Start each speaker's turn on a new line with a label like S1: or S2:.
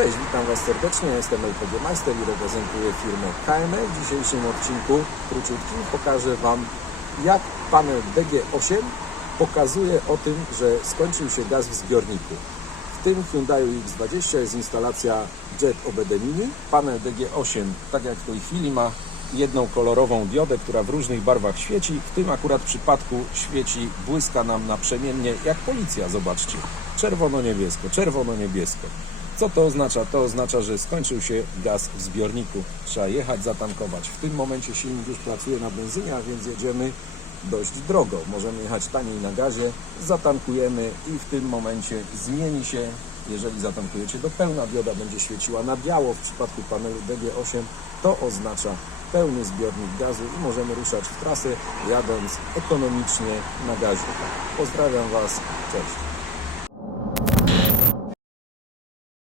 S1: Cześć, witam Was serdecznie. Jestem LPG Majster i reprezentuję firmę KME. W dzisiejszym odcinku króciutkim pokażę Wam, jak panel DG8 pokazuje o tym, że skończył się gaz w zbiorniku. W tym Hyundai X20 jest instalacja Jet OBD Mini. Panel DG8, tak jak w tej chwili, ma jedną kolorową diodę, która w różnych barwach świeci. W tym akurat przypadku świeci, błyska nam naprzemiennie, jak policja, zobaczcie. Czerwono-niebiesko, czerwono-niebiesko. Co to oznacza? To oznacza, że skończył się gaz w zbiorniku. Trzeba jechać, zatankować. W tym momencie silnik już pracuje na benzynie, a więc jedziemy dość drogo. Możemy jechać taniej na gazie, zatankujemy i w tym momencie zmieni się, jeżeli zatankujecie do pełna, dioda będzie świeciła na biało. W przypadku panelu DG8 to oznacza pełny zbiornik gazu i możemy ruszać w trasę, jadąc ekonomicznie na gazie. Pozdrawiam Was, cześć.